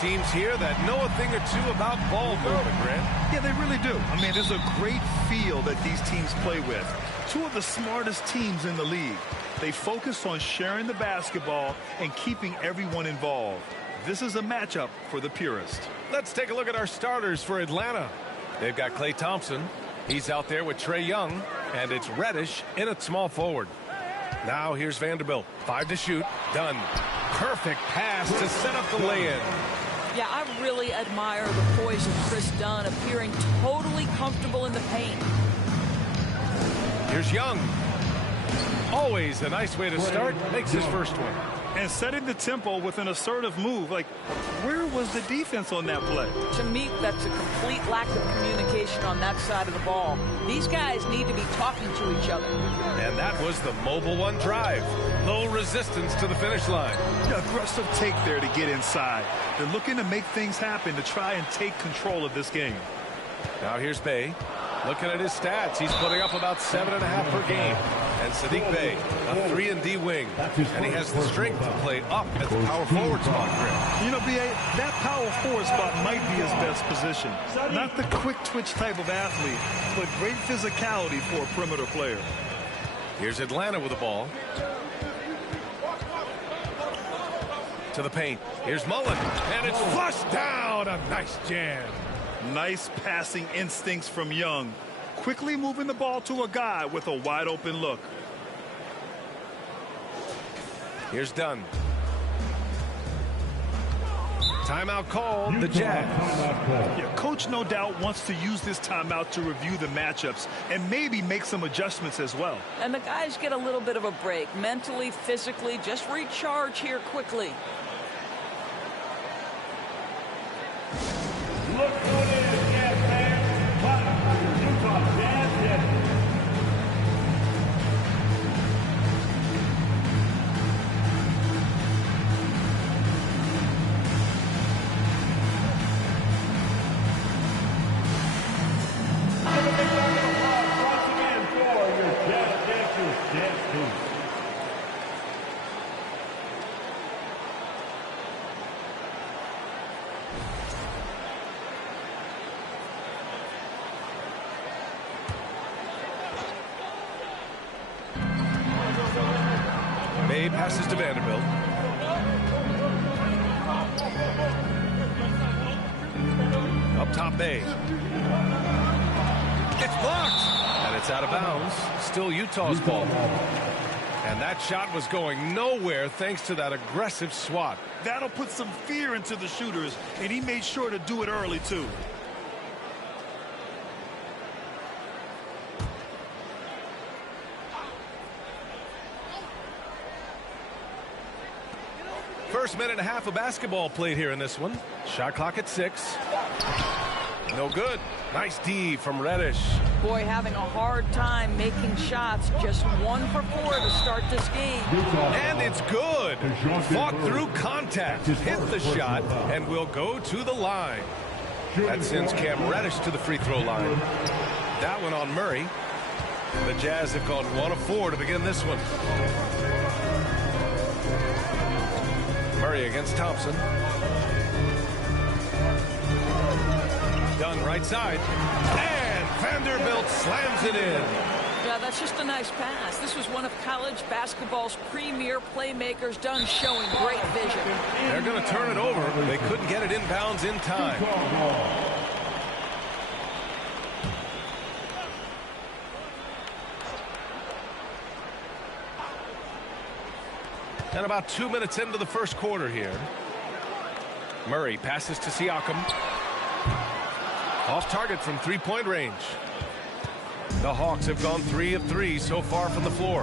teams here that know a thing or two about ball movement, Grant. Yeah, they really do. I mean, there's a great feel that these teams play with. Two of the smartest teams in the league. They focus on sharing the basketball and keeping everyone involved. This is a matchup for the purist. Let's take a look at our starters for Atlanta. They've got Klay Thompson. He's out there with Trae Young, and it's Reddish in at small forward. Now here's Vanderbilt. 5 to shoot. Done. Perfect pass to set up the lay-in. Yeah, I really admire the poise of Chris Dunn, appearing totally comfortable in the paint. Here's Young. Always a nice way to start. Makes his first one. And setting the tempo with an assertive move. Like, where was the defense on that play? To me, that's a complete lack of communication on that side of the ball. These guys need to be talking to each other. And that was the Mobile One drive. Low resistance to the finish line. Aggressive take there to get inside. They're looking to make things happen to try and take control of this game. Now here's Bey. Looking at his stats, he's putting up about 7.5 per game. And Saddiq Bey, a 3-and-D wing. And he has the strength to play up at the power forward spot, Grant. You know, B.A., that power forward spot might be his best position. Not the quick twitch type of athlete, but great physicality for a perimeter player. Here's Atlanta with the ball. To the paint. Here's Mullen. And it's flushed down. A nice jam. Nice passing instincts from Young. Quickly moving the ball to a guy with a wide open look. Here's Dunn. Timeout called, the Jazz. Yeah, coach no doubt wants to use this timeout to review the matchups and maybe make some adjustments as well. And the guys get a little bit of a break, mentally, physically, just recharge here quickly. Look who it is, Jazz fans. Utah Jazz. Once again for your Jazz Dancers, Jazz team. Bey passes to Vanderbilt. Up top, Bey. It's blocked. And it's out of bounds. Still Utah's ball. And that shot was going nowhere thanks to that aggressive swat. That'll put some fear into the shooters, and he made sure to do it early, too. First minute and a half of basketball played here in this one. Shot clock at 6. No good. Nice D from Reddish. Boy, having a hard time making shots. Just 1 for 4 to start this game. And it's good. Fought through contact, hit the shot, and will go to the line. That sends Cam Reddish to the free throw line. That one on Murray. The Jazz have gone 1 of 4 to begin this one. Murray against Thompson. Dunn right side. And Vanderbilt slams it in. Yeah, that's just a nice pass. This was one of college basketball's premier playmakers. Dunn showing great vision. They're going to turn it over. They couldn't get it inbounds in time. And about 2 minutes into the first quarter here. Murray passes to Siakam. Off target from three-point range. The Hawks have gone 3 of 3 so far from the floor.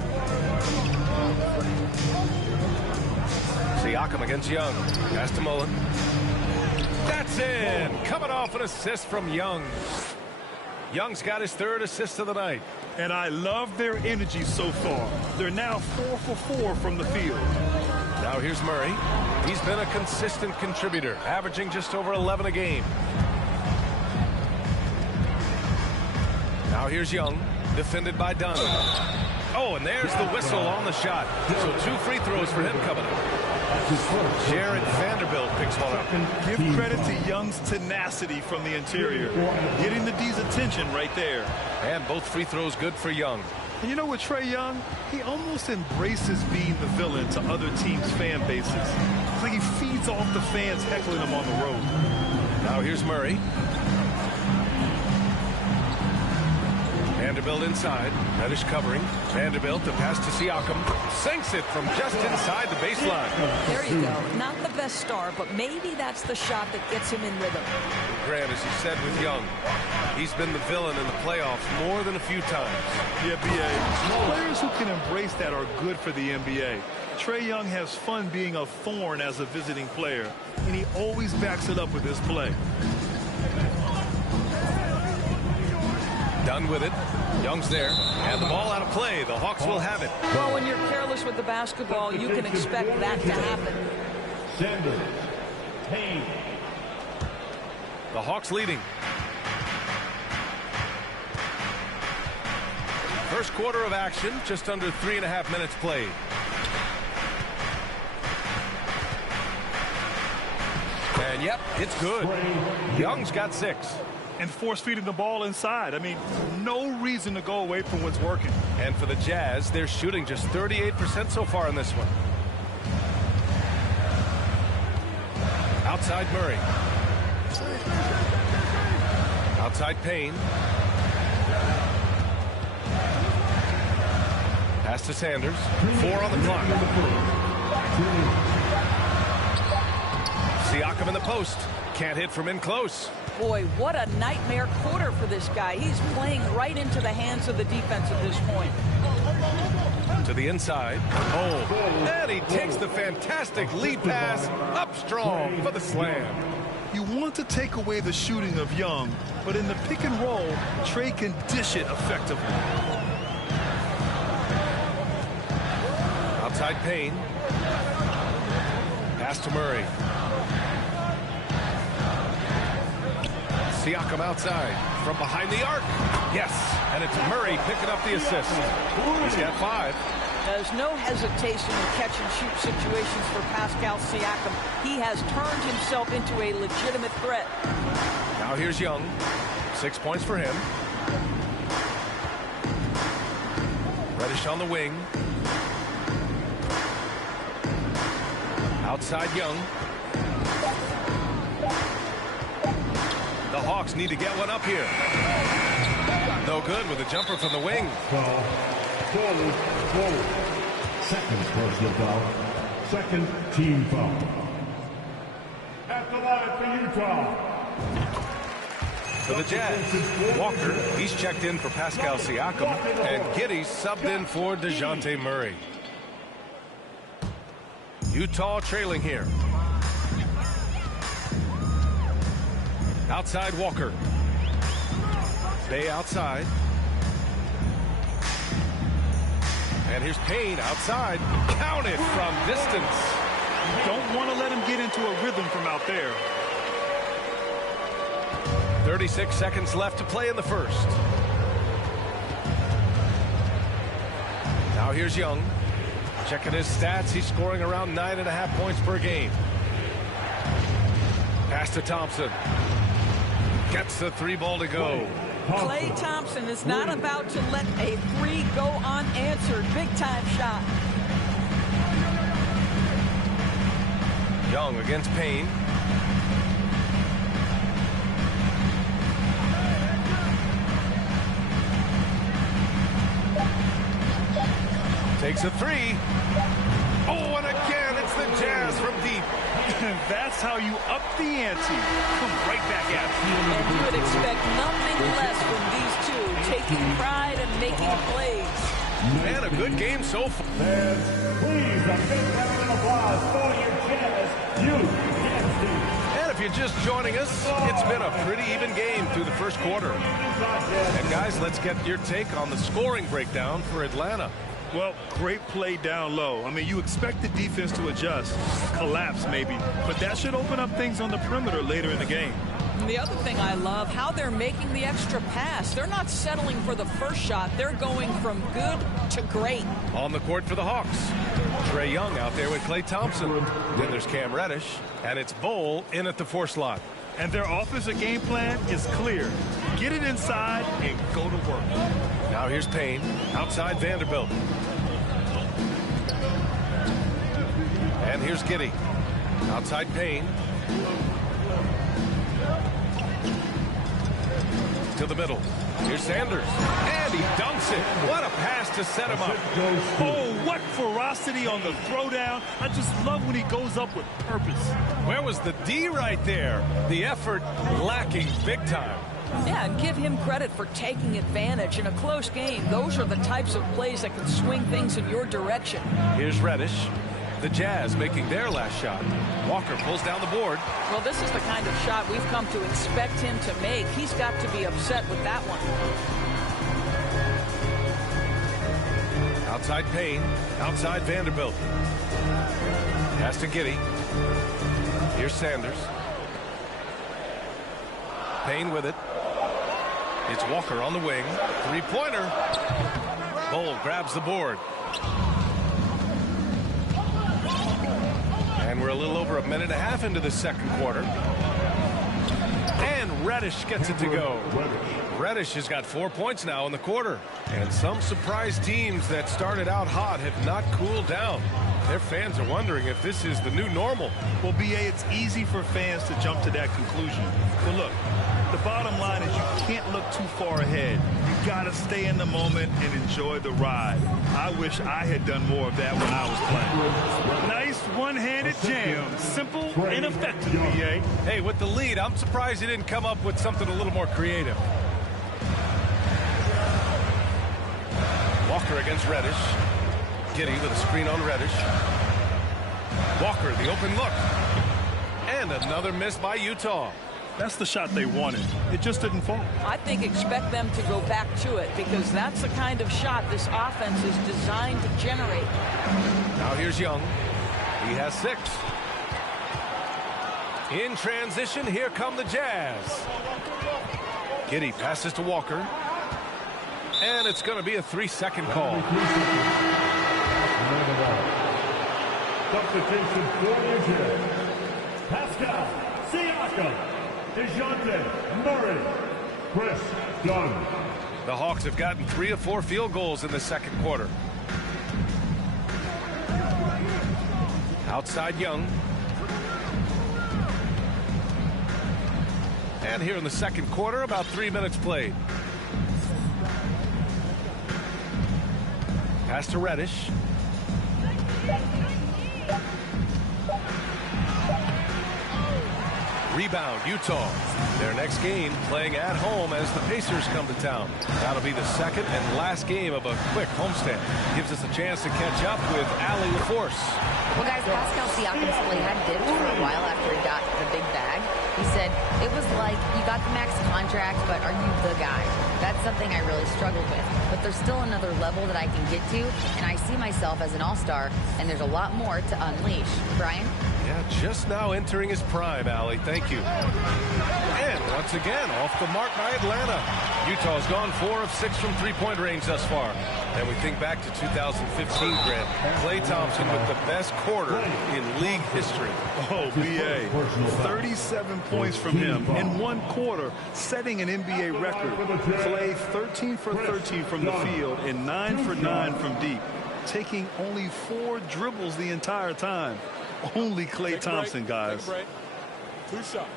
Siakam against Young. Pass to Mullen. That's in. Coming off an assist from Young. Young's got his 3rd assist of the night. And I love their energy so far. They're now 4 for 4 from the field. Now here's Murray. He's been a consistent contributor, averaging just over 11 a game. Now here's Young, defended by Dunn. Oh, and there's the whistle on the shot. So 2 free throws for him coming up. Jared Vanderbilt picks one up. Give credit to Young's tenacity from the interior. Getting the D's attention right there. And both free throws good for Young. And you know what, Trae Young? He almost embraces being the villain to other teams' fan bases. It's like he feeds off the fans heckling him on the road. Now here's Murray. Vanderbilt inside. Reddish covering. Vanderbilt to pass to Siakam. Sinks it from just inside the baseline. There you go. Not the best start, but maybe that's the shot that gets him in rhythm. Grant, as you said with Young, he's been the villain in the playoffs more than a few times. Yeah, B.A. Players who can embrace that are good for the NBA. Trae Young has fun being a thorn as a visiting player, and he always backs it up with his play. Done with it. Young's there. And the ball out of play. The Hawks will have it. Well, when you're careless with the basketball, you can expect that to happen. Sanders. Payne. The Hawks leading. First quarter of action. Just under 3.5 minutes played. And yep, it's good. Young's got 6. And force-feeding the ball inside. I mean, no reason to go away from what's working. And for the Jazz, they're shooting just 38% so far in this one. Outside Murray. Outside Payne. Pass to Sanders. 4 on the clock. Siakam in the post. Can't hit from in close. Boy, what a nightmare quarter for this guy. He's playing right into the hands of the defense at this point. To the inside. Oh, and he takes the fantastic lead pass up strong for the slam. You want to take away the shooting of Young, but in the pick and roll, Trae can dish it effectively. Outside Payne. Pass to Murray. Siakam outside from behind the arc. Yes, and it's Murray picking up the assist. He's got 5. There's no hesitation in catch-and-shoot situations for Pascal Siakam. He has turned himself into a legitimate threat. Now here's Young. 6 points for him. Reddish on the wing. Outside Young. The Hawks need to get one up here. No good with a jumper from the wing. Foul. Forward. Second personal foul. Second team foul. At the line for Utah. For the Jazz, Walker, he's checked in for Pascal Siakam, and Giddey's subbed in for DeJounte Murray. Utah trailing here. Outside Walker. Bay outside. And here's Payne outside. Count it from distance. Don't want to let him get into a rhythm from out there. 36 seconds left to play in the first. Now here's Young. Checking his stats. He's scoring around 9.5 points per game. Pass to Thompson. Gets the 3 ball to go. Klay Thompson is not about to let a 3 go unanswered. Big-time shot. Young against Payne. Takes a 3. Oh, and again, it's the Jazz from deep. That's how you up the ante. Come right back at it. And you would expect nothing less from these two, taking pride and making plays. Man, a good game so far. Fans, please, a big round of applause for your Jazz team. And if you're just joining us, it's been a pretty even game through the first quarter. And guys, let's get your take on the scoring breakdown for Atlanta. Well, great play down low. I mean, you expect the defense to adjust, collapse maybe, but that should open up things on the perimeter later in the game. And the other thing I love, how they're making the extra pass. They're not settling for the first shot. They're going from good to great. On the court for the Hawks, Trae Young out there with Klay Thompson. Then there's Cam Reddish, and it's Bol in at the 4 slot. And their offensive game plan is clear. Get it inside and go to work. Now here's Payne, outside Vanderbilt. And here's Giddey, outside Payne. To the middle. Here's Sanders. And he dunks it. What a pass to set him up. Oh, what ferocity on the throwdown. I just love when he goes up with purpose. Where was the D right there? The effort lacking big time. Yeah, and give him credit for taking advantage in a close game. Those are the types of plays that can swing things in your direction. Here's Reddish. The Jazz making their last shot. Walker pulls down the board. Well, this is the kind of shot we've come to expect him to make. He's got to be upset with that one. Outside Payne. Outside Vanderbilt. Pass to Giddey. Here's Sanders. Payne with it. It's Walker on the wing. 3-pointer. Bol grabs the board. And we're a little over a minute and a half into the second quarter. And Reddish gets it to go. Reddish has got 4 points now in the quarter. And some surprise teams that started out hot have not cooled down. Their fans are wondering if this is the new normal. Well, B.A., it's easy for fans to jump to that conclusion. But look, the bottom line is you can't look too far ahead. You got to stay in the moment and enjoy the ride. I wish I had done more of that when I was playing. Nice one-handed jam. Simple and effective, B.A. Hey, with the lead, I'm surprised he didn't come up with something a little more creative. Walker against Reddish. Giddey with a screen on Reddish. Walker, the open look. And another miss by Utah. That's the shot they wanted. It just didn't fall. I think expect them to go back to it because that's the kind of shot this offense is designed to generate. Now here's Young. He has 6. In transition, here come the Jazz. Giddey passes to Walker. And it's going to be a 3-second call. Substitution for the Jazz. Pascal Siakam, DeJounte Murray, Chris Dunn. The Hawks have gotten 3 of 4 field goals in the second quarter. Outside Young. And here in the second quarter, about 3 minutes played. Pass to Reddish. Rebound, Utah. Their next game playing at home as the Pacers come to town. That'll be the second and last game of a quick homestand. Gives us a chance to catch up with Allie LaForce. Well, guys, Pascal Siakam's play had dipped for a while after he got the big bag. He said, it was like, you got the max contract, but are you the guy? That's something I really struggled with. But there's still another level that I can get to, and I see myself as an all-star, and there's a lot more to unleash. Brian? Yeah, just now entering his prime, Allie. Thank you. And once again, off the mark by Atlanta. Utah's gone 4 of 6 from three-point range thus far. And we think back to 2015, Grant. Klay Thompson with the best quarter in league history. Oh, B.A. 37 points from him in one quarter, setting an NBA record. Klay 13 for 13 from the field and 9 for 9 from deep, taking only 4 dribbles the entire time. Only Klay Thompson, guys. 2 shots.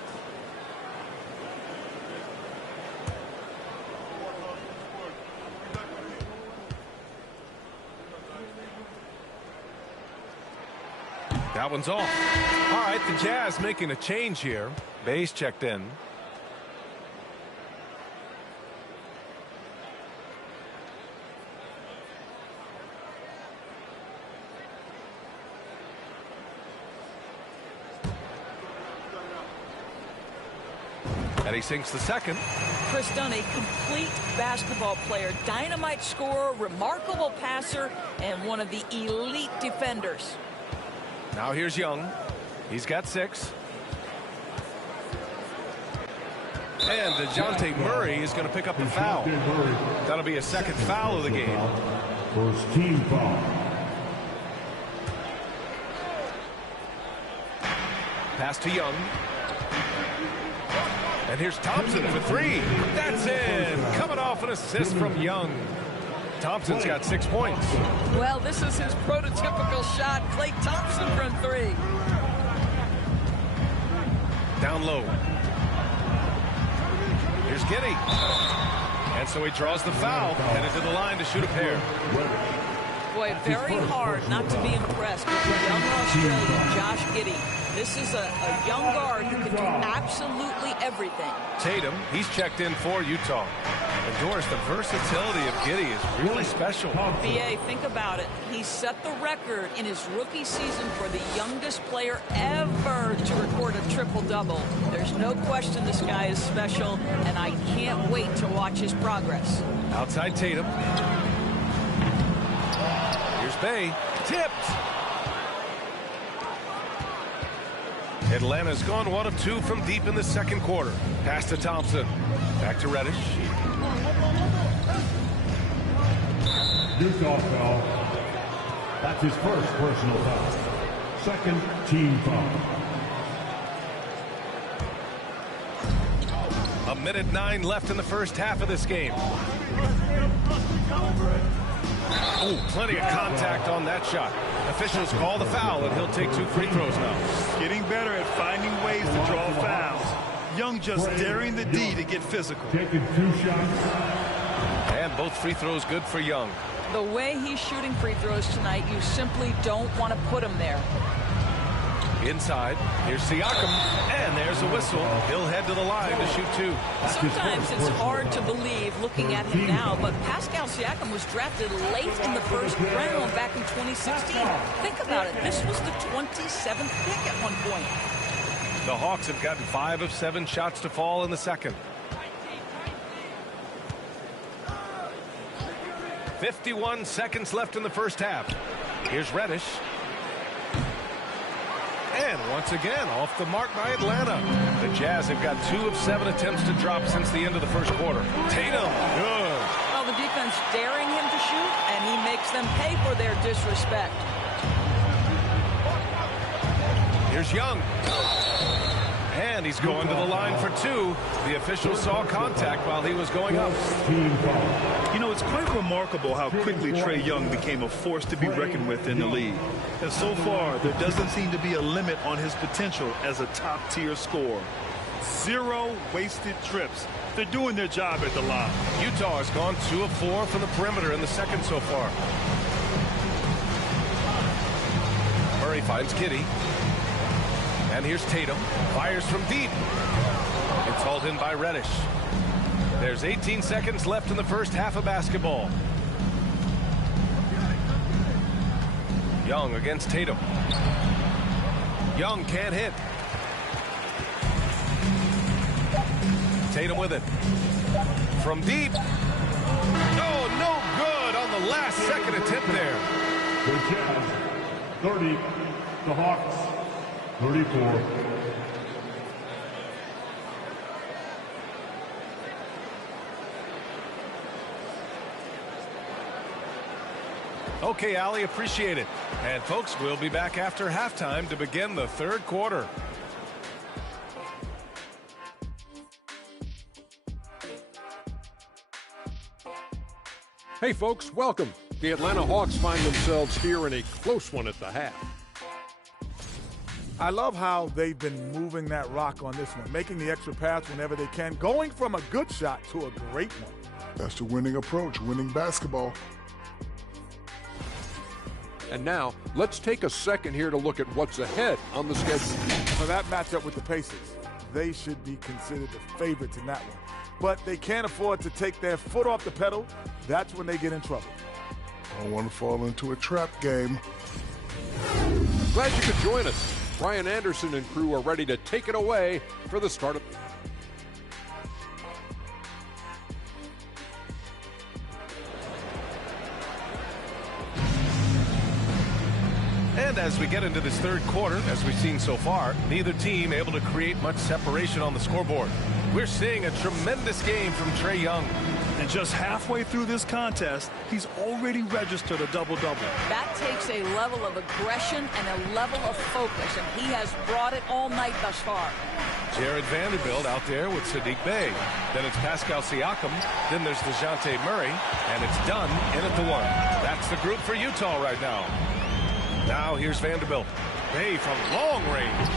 That one's off. All right, the Jazz making a change here. Bays checked in. And he sinks the second. Chris Dunn, a complete basketball player, dynamite scorer, remarkable passer, and one of the elite defenders. Now here's Young. He's got 6. And DeJounte Murray is going to pick up the foul. That'll be a second foul of the game. First team foul. Pass to Young. And here's Thompson for three. That's in. Coming off an assist from Young. Thompson's got 6 points. Well, this is his prototypical shot. Klay Thompson from three. Down low. Here's Giddey. And so he draws the foul, headed to the line to shoot a pair. Boy, very hard not to be impressed with the young Australian, Josh Giddey. This is a young guard who can do absolutely everything. Tatum, he's checked in for Utah. And Doris, the versatility of Giddey is really special. BA, think about it. He set the record in his rookie season for the youngest player ever to record a triple-double. There's no question this guy is special, and I can't wait to watch his progress. Outside Tatum. Here's Bay. Tipped. Atlanta's gone 1 of 2 from deep in the second quarter. Pass to Thompson. Back to Reddish. Utah foul. That's his first personal foul. Second team foul. 1:09 left in the first half of this game. Oh, plenty of contact on that shot. Officials call the foul, and he'll take 2 free throws now. Getting better at finding ways to draw fouls. Young just daring the D to get physical. Taking 2 shots. And both free throws good for Young. The way he's shooting free throws tonight, you simply don't want to put him there. Inside, here's Siakam, and there's a whistle. He'll head to the line to shoot 2. Sometimes it's hard to believe looking at him now, but Pascal Siakam was drafted late in the first round back in 2016. Think about it. This was the 27th pick at one point. The Hawks have gotten 5 of 7 shots to fall in the second. 51 seconds left in the first half. Here's Reddish. And once again, off the mark by Atlanta. The Jazz have got 2 of 7 attempts to drop since the end of the first quarter. Tatum, good. Well, the defense daring him to shoot, and he makes them pay for their disrespect. Here's Young. And he's going to the line for 2. The officials saw contact while he was going up. You know, it's quite remarkable how quickly Trae Young became a force to be reckoned with in the league. And so far, there doesn't seem to be a limit on his potential as a top-tier scorer. 0 wasted trips. They're doing their job at the line. Utah has gone 2 of 4 from the perimeter in the second so far. Murray finds Giddey. And here's Tatum. Fires from deep. It's hauled in by Reddish. There's 18 seconds left in the first half of basketball. Young against Tatum. Young can't hit. Tatum with it. From deep. Oh, no good on the last second attempt there. The Jazz, 30. The Hawks, 34. Okay, Allie, appreciate it. And folks, we'll be back after halftime to begin the third quarter. Hey folks, welcome. The Atlanta Hawks find themselves here in a close one at the half. I love how they've been moving that rock on this one, making the extra pass whenever they can, going from a good shot to a great one. That's the winning approach, winning basketball. And now, let's take a second here to look at what's ahead on the schedule. For that matchup with the Pacers, they should be considered the favorites in that one. But they can't afford to take their foot off the pedal. That's when they get in trouble. I don't want to fall into a trap game. Glad you could join us. Brian Anderson and crew are ready to take it away for the start of... And as we get into this third quarter, as we've seen so far, neither team able to create much separation on the scoreboard. We're seeing a tremendous game from Trae Young. And just halfway through this contest, he's already registered a double-double. That takes a level of aggression and a level of focus, and he has brought it all night thus far. Jared Vanderbilt out there with Sadiq Bey. Then it's Pascal Siakam. Then there's DeJounte Murray. And it's done in at the 1. That's the group for Utah right now. Now here's Vanderbilt. Bey from long range.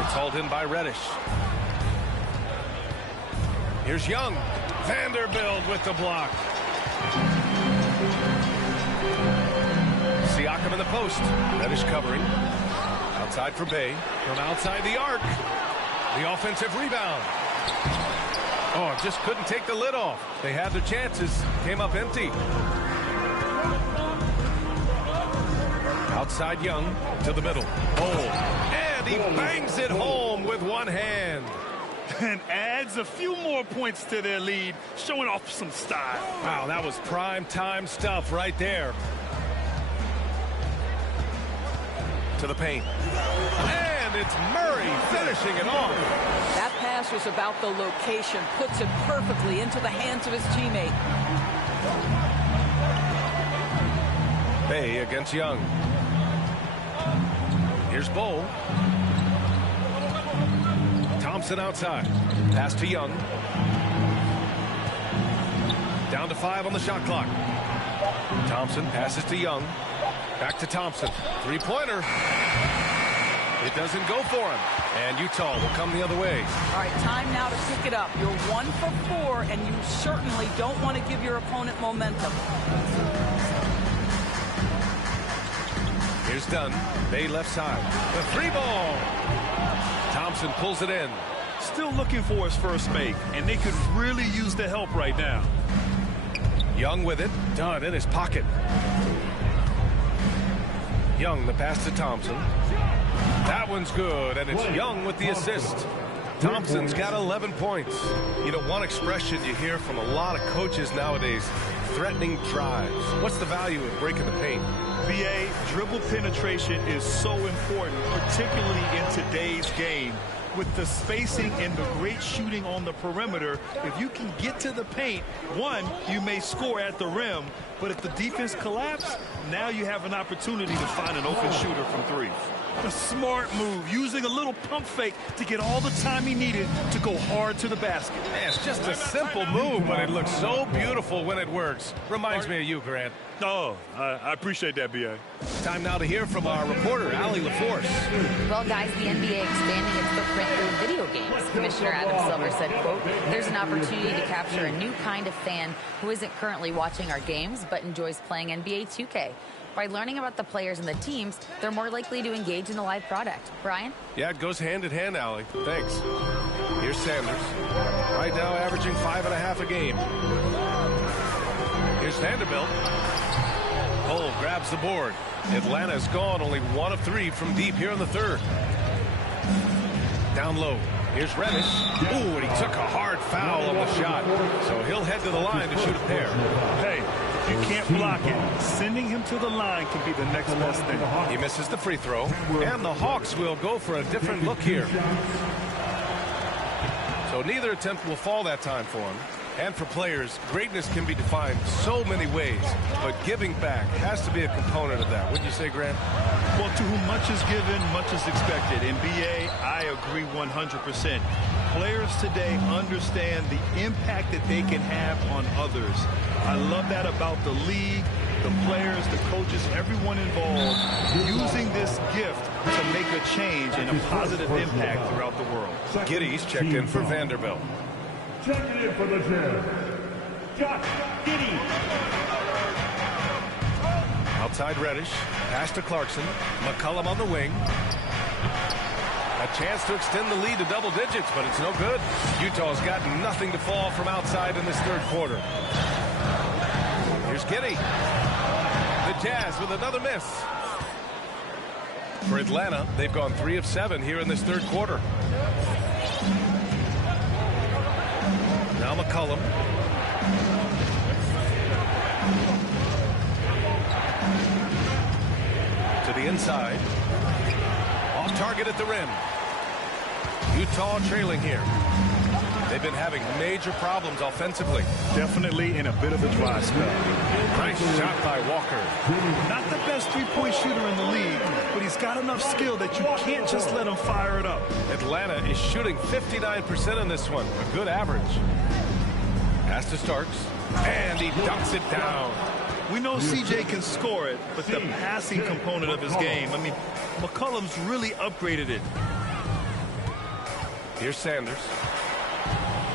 It's hauled in by Reddish. Here's Young. Vanderbilt with the block. Siakam in the post. Reddish covering. Outside for Bey. From outside the arc. The offensive rebound. Oh, just couldn't take the lid off. They had their chances. Came up empty. Outside Young to the middle. Oh, and he bangs it home with one hand. And adds a few more points to their lead, showing off some style. Wow, that was prime time stuff right there. To the paint. And it's Murray finishing it off. That pass was about the location, puts it perfectly into the hands of his teammate. Bey against Young. Here's Bol. Thompson outside. Pass to Young. Down to 5 on the shot clock. Thompson passes to Young. Back to Thompson. Three-pointer. It doesn't go for him. And Utah will come the other way. All right, time now to pick it up. You're 1 for 4, and you certainly don't want to give your opponent momentum. Here's Dunn. Bey left side. The 3-ball. Thompson pulls it in. Still looking for his first make, and they could really use the help right now. Young with it. Dunn in his pocket. Young, the pass to Thompson. That one's good, and it's Young with the assist. Thompson's got 11 points. You know, one expression you hear from a lot of coaches nowadays, threatening drives. What's the value of breaking the paint? BA, dribble penetration is so important, particularly in today's game. With the spacing and the great shooting on the perimeter, if you can get to the paint, one, you may score at the rim, but if the defense collapses, now you have an opportunity to find an open shooter from 3. A smart move, using a little pump fake to get all the time he needed to go hard to the basket. Man, it's just a simple move, but it looks so beautiful when it works. Reminds me of you, Grant. Oh, I appreciate that, B.A. Time now to hear from our reporter, Allie LaForce. Well, guys, the NBA expanding its footprint through video games. Commissioner Adam Silver said, quote, "There's an opportunity to capture a new kind of fan who isn't currently watching our games but enjoys playing NBA 2K. By learning about the players and the teams, they're more likely to engage in the live product." Brian? Yeah, it goes hand in hand, Allie. Thanks. Here's Sanders. Right now averaging 5.5 a game. Here's Vanderbilt. Cole grabs the board. Atlanta's gone only 1 of 3 from deep here in the third. Down low. Here's Reddish. Ooh, and he took a hard foul on the shot. So he'll head to the line to shoot a pair. Hey, you can't block it. Sending him to the line can be the next best thing. He misses the free throw. And the Hawks will go for a different look here. So neither attempt will fall that time for him. And for players, greatness can be defined so many ways, but giving back has to be a component of that. Wouldn't you say, Grant? Well, to whom much is given, much is expected. In BA, I agree 100%. Players today understand the impact that they can have on others. I love that about the league, the players, the coaches, everyone involved, using this gift to make a change and a positive impact throughout the world. Giddey's checked in for Vanderbilt. Checking in for the Jazz, Josh Giddey. Outside Reddish. Pass to Clarkson. McCollum on the wing. A chance to extend the lead to double digits, but it's no good. Utah's got nothing to fall from outside in this third quarter. Here's Giddey. The Jazz with another miss. For Atlanta, they've gone 3 of 7 here in this third quarter. Now McCollum. To the inside. Off target at the rim. Utah trailing here. They've been having major problems offensively. Definitely in a bit of a dry spell. Nice shot by Walker. Not the best three-point shooter in the league, but he's got enough skill that you can't just let him fire it up. Atlanta is shooting 59% in this one. A good average. Pass to Starks. And he dunks it down. We know CJ can score it, but the passing component of his game, I mean, McCollum's really upgraded it. Here's Sanders.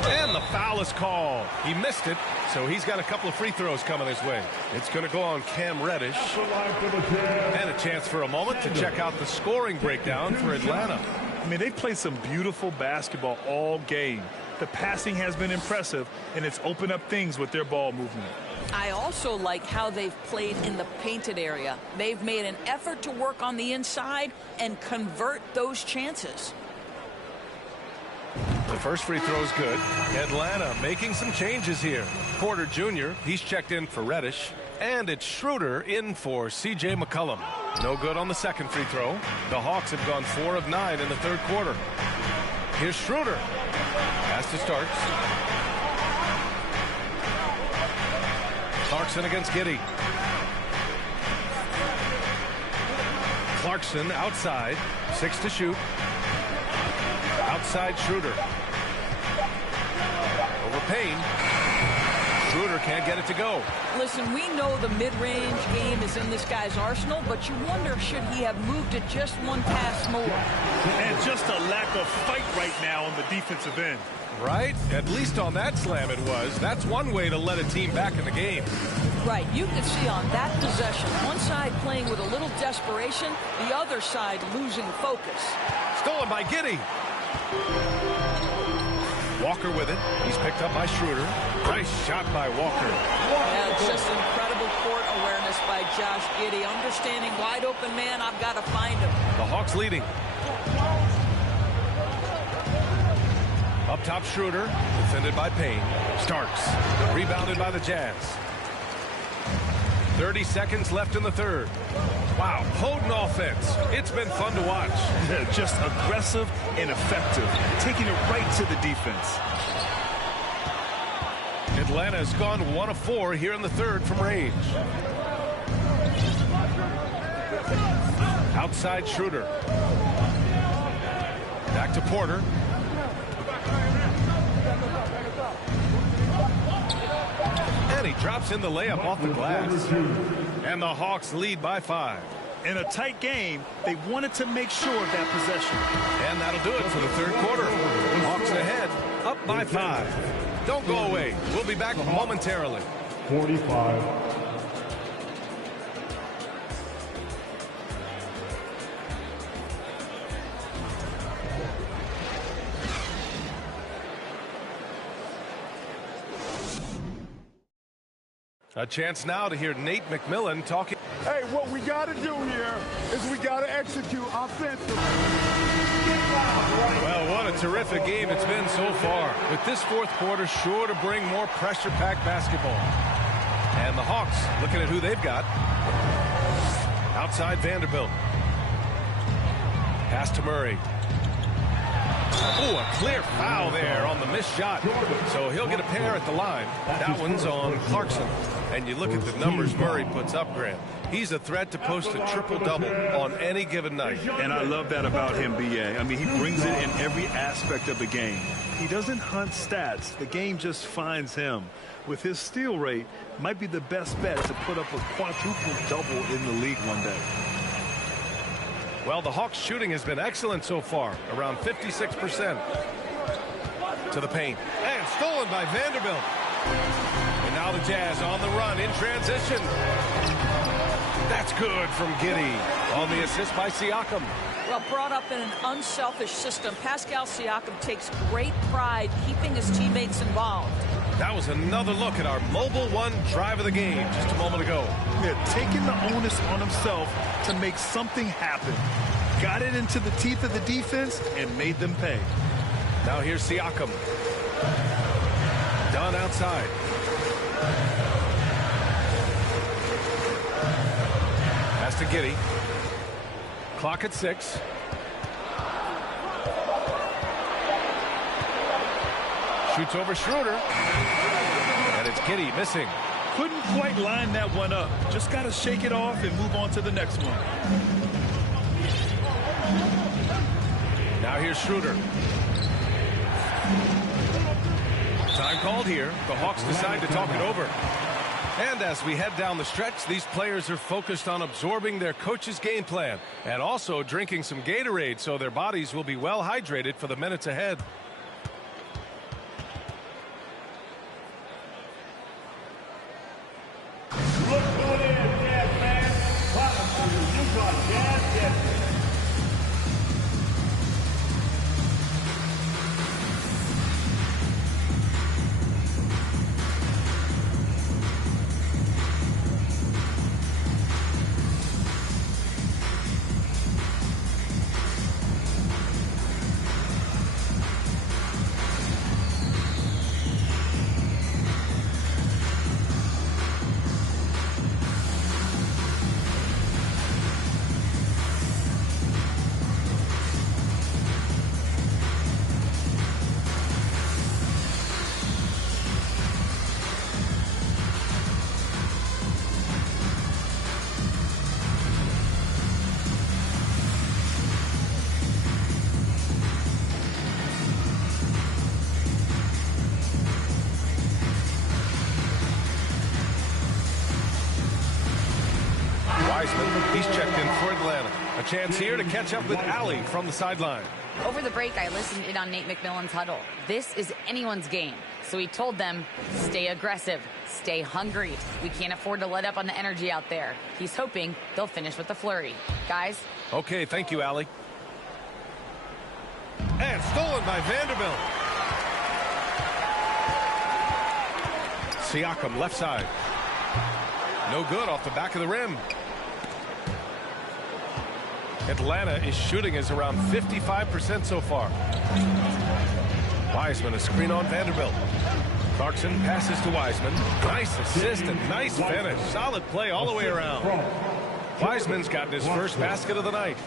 And the foul is called. He missed it, so he's got a couple of free throws coming his way. It's going to go on Cam Reddish. And a chance for a moment to check out the scoring breakdown for Atlanta. I mean, they've played some beautiful basketball all game. The passing has been impressive, and it's opened up things with their ball movement. I also like how they've played in the painted area. They've made an effort to work on the inside and convert those chances. The first free throw is good. Atlanta making some changes here. Porter Jr., he's checked in for Reddish. And it's Schroeder in for C.J. McCollum. No good on the second free throw. The Hawks have gone 4 of 9 in the third quarter. Here's Schroeder. Pass to Starks. Clarkson against Giddey. Clarkson outside. 6 to shoot. Outside Schroeder. Over Payne. Schroeder can't get it to go. Listen, we know the mid-range game is in this guy's arsenal, but you wonder, should he have moved it just one pass more? And just a lack of fight right now on the defensive end. Right? At least on that slam it was. That's one way to let a team back in the game. Right. You can see on that possession, one side playing with a little desperation, the other side losing focus. Stolen by Giddey. Walker with it. He's picked up by Schroeder. Nice shot by Walker. Yeah, just incredible court awareness by Josh Giddey. Understanding wide open man, I've got to find him. The Hawks leading. Up top Schroeder. Defended by Payne. Starks. Rebounded by the Jazz. 30 seconds left in the third. Wow, potent offense. It's been fun to watch. Just aggressive and effective, taking it right to the defense. Atlanta has gone 1 of 4 here in the third from range. Outside Schroeder. Back to Porter. And he drops in the layup off the glass. And the Hawks lead by 5. In a tight game, they wanted to make sure of that possession. And that'll do it for the third quarter. Hawks ahead, up by 5. Don't go away. We'll be back momentarily. 45. A chance now to hear Nate McMillan talking. Hey, what we got to do here is we got to execute offensively. Well, what a terrific game it's been so far. With this fourth quarter sure to bring more pressure-packed basketball. And the Hawks looking at who they've got. Outside Vanderbilt. Pass to Murray. Oh, a clear foul there on the missed shot. So he'll get a pair at the line. That one's on Clarkson. And you look at the numbers Murray puts up, Grant. He's a threat to post a triple-double on any given night. And I love that about him, B.A. I mean, he brings it in every aspect of the game. He doesn't hunt stats. The game just finds him. With his steal rate, might be the best bet to put up a quadruple-double in the league one day. Well, the Hawks' shooting has been excellent so far, around 56%. To the paint. And stolen by Vanderbilt. And now the Jazz on the run in transition. That's good from Giddey on the assist by Siakam. Well, brought up in an unselfish system, Pascal Siakam takes great pride keeping his teammates involved. That was another look at our Mobile One drive of the game just a moment ago. Yeah, taking the onus on himself to make something happen. Got it into the teeth of the defense and made them pay. Now here's Siakam. Done outside. Pass to Giddey. Clock at 6. Shoots over Schroeder. And it's Giddey missing. Couldn't quite line that one up. Just got to shake it off and move on to the next one. Now here's Schroeder. Time called here. The Hawks decide to talk it over. And as we head down the stretch, these players are focused on absorbing their coach's game plan and also drinking some Gatorade so their bodies will be well hydrated for the minutes ahead. Look who it is, Jazz fans. Welcome to the Utah Jazz Jets. He's checked in for Atlanta. A chance here to catch up with Allie from the sideline. Over the break, I listened in on Nate McMillan's huddle. This is anyone's game. So he told them, stay aggressive, stay hungry. We can't afford to let up on the energy out there. He's hoping they'll finish with a flurry. Guys? Okay, thank you, Allie. And stolen by Vanderbilt. Siakam, left side. No good off the back of the rim. Atlanta is shooting as around 55% so far. Wiseman, a screen on Vanderbilt. Clarkson passes to Wiseman. Nice assist and nice finish. Solid play all the way around. Wiseman's gotten his first basket of the night.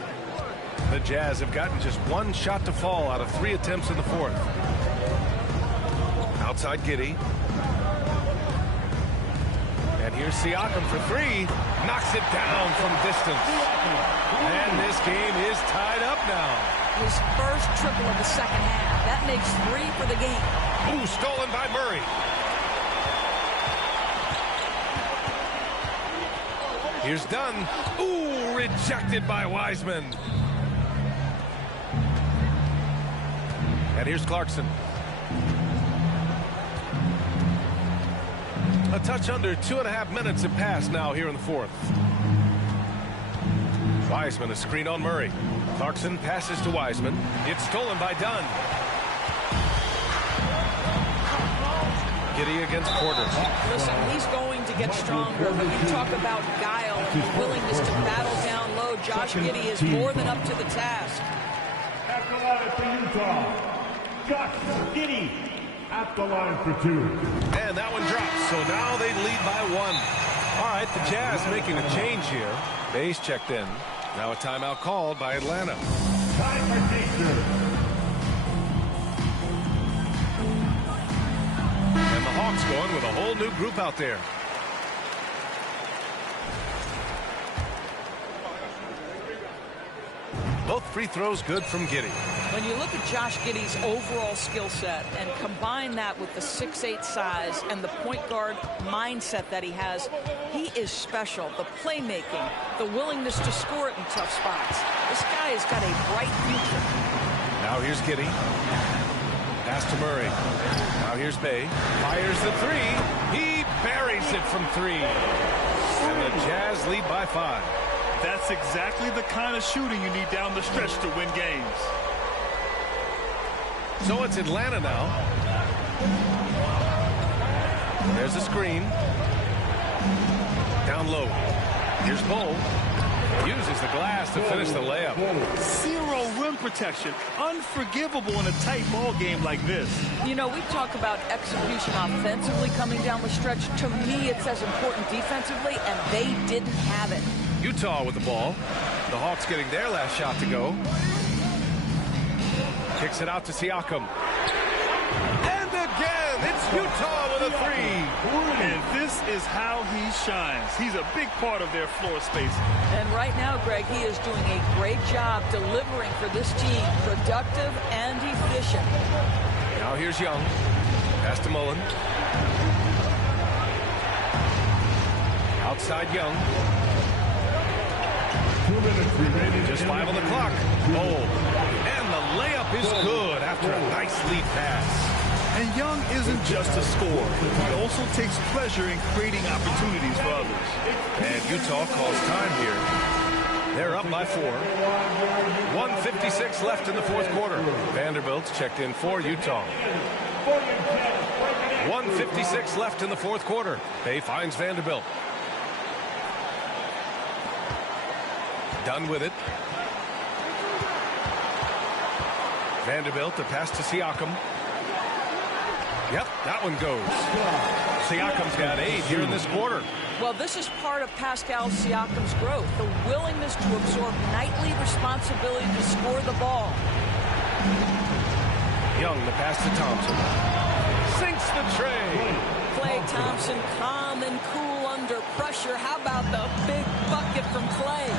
The Jazz have gotten just one shot to fall out of 3 attempts in the fourth. Outside Giddey. And here's Siakam for 3. Knocks it down from distance. And this game is tied up now. His first triple of the second half. That makes 3 for the game. Ooh, stolen by Murray. Here's Dunn. Ooh, rejected by Wiseman. And here's Clarkson. A touch under 2.5 minutes have passed now here in the fourth. Wiseman, a screen on Murray. Clarkson passes to Wiseman. It's stolen by Dunn. Giddey against Porter. Listen, he's going to get stronger. When you talk about guile and the willingness to battle down low, Josh Giddey is more than up to the task. At the line for Utah, Josh Giddey at the line for 2. And that one drops, so now they lead by 1. All right, the Jazz making a change here. Bayes checked in. Now a timeout called by Atlanta. Time for Dixon. And the Hawks going with a whole new group out there. Both free throws good from Giddey. When you look at Josh Giddey's overall skill set and combine that with the 6'8" size and the point guard mindset that he has, he is special. The playmaking, the willingness to score it in tough spots. This guy has got a bright future. Now here's Giddey. Pass to Murray. Now here's Bay. Fires the 3. He buries it from 3. And the Jazz lead by 5. That's exactly the kind of shooting you need down the stretch to win games. So it's Atlanta now. There's a screen. Down low. Here's Bull. Uses the glass to finish the layup. 0 rim protection. Unforgivable in a tight ball game like this. You know, we talk about execution offensively coming down the stretch. To me, it's as important defensively, and they didn't have it. Utah with the ball. The Hawks getting their last shot to go. Kicks it out to Siakam. And again! Utah with a three. And this is how he shines. He's a big part of their floor space. And right now, Greg, he is doing a great job delivering for this team. Productive and efficient. Now here's Young. Pass to Mullen. Outside Young. 2 minutes remaining. Just 5 on the clock. Bold. And the layup is good after a nice lead pass. And Young isn't just a scorer. He also takes pleasure in creating opportunities for others. And Utah calls time here. They're up by 4. 1:56 left in the fourth quarter. Vanderbilt's checked in for Utah. 1:56 left in the fourth quarter. Bay finds Vanderbilt. Done with it. Vanderbilt, the pass to Siakam. Yep, that one goes. Siakam's got 8 here in this quarter. Well, this is part of Pascal Siakam's growth, the willingness to absorb nightly responsibility to score the ball. Young, the pass to Thompson. Sinks the tray. Klay Thompson, calm and cool under pressure. How about the big bucket from Klay?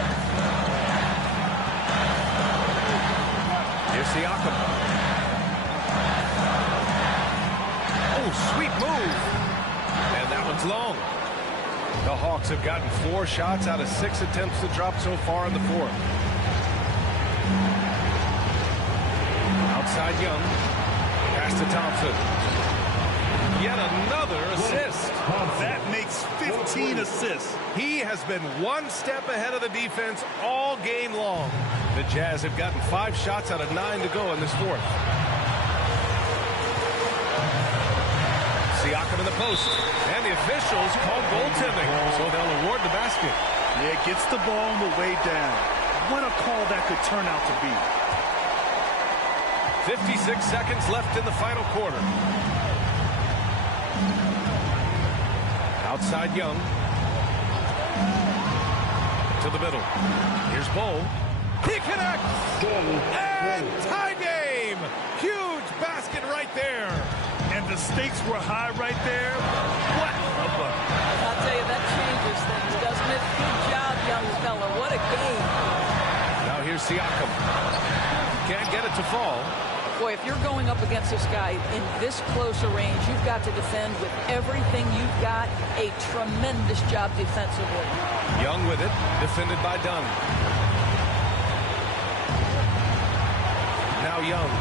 Here's Siakam. Oh, sweet move. And that one's long. The Hawks have gotten 4 shots out of 6 attempts to drop so far in the fourth. Outside Young. Pass to Thompson. Yet another assist. That makes 15 assists. He has been 1 step ahead of the defense all game long. The Jazz have gotten 5 shots out of 9 to go in this fourth. Siakam in the post. And the officials call goaltending, so they'll award the basket. Yeah, gets the ball on the way down. What a call that could turn out to be. 56 seconds left in the final quarter. Outside Young. To the middle. Here's Bowl. He connects! And tie game! Huge basket right there. And the stakes were high right there. What a bucket. I'll tell you, that changes things, doesn't it? Good job, young fella. What a game. Now here's Siakam. Can't get it to fall. Boy, if you're going up against this guy in this close a range, you've got to defend with everything you've got. A tremendous job defensively. Young with it, defended by Dunn. Now Young.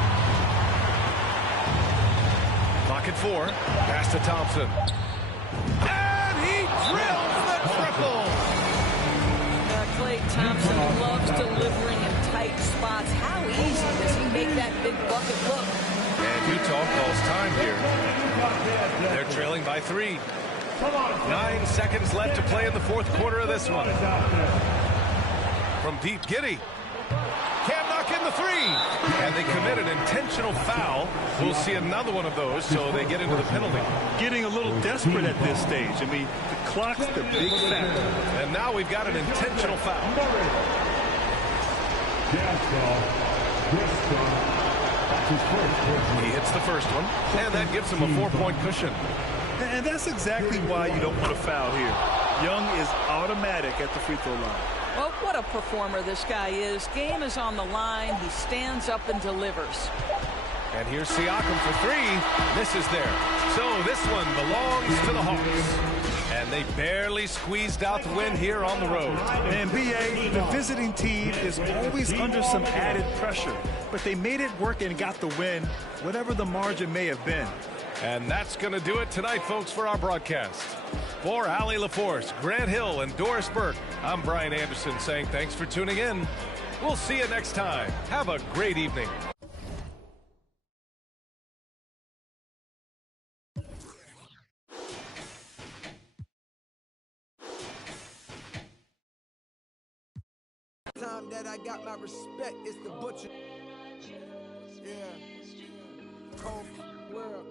Clock at 4. Pass to Thompson. And he drills the triple. Klay Thompson loves delivering in tight spots. How easy does he make that big bucket look? And Utah calls time here. They're trailing by 3. 9 seconds left to play in the fourth quarter of this one. From deep, Giddey. Can't knock in the 3. And they commit an intentional foul. We'll see another one of those, so they get into the penalty. Getting a little desperate at this stage. I mean, the clock's the big factor. And now we've got an intentional foul. He hits the first one, and that gives him a 4-point cushion. And that's exactly why you don't want to foul here. Young is automatic at the free throw line. Well, what a performer this guy is. Game is on the line. He stands up and delivers. And here's Siakam for 3. This is there. So this one belongs to the Hawks. And they barely squeezed out the win here on the road. And B.A., the visiting team is always under some added pressure. But they made it work and got the win, whatever the margin may have been. And that's going to do it tonight, folks, for our broadcast. For Allie LaForce, Grant Hill, and Doris Burke, I'm Brian Anderson saying thanks for tuning in. We'll see you next time. Have a great evening. Time that I got my respect is the butcher. Yeah. Cold world.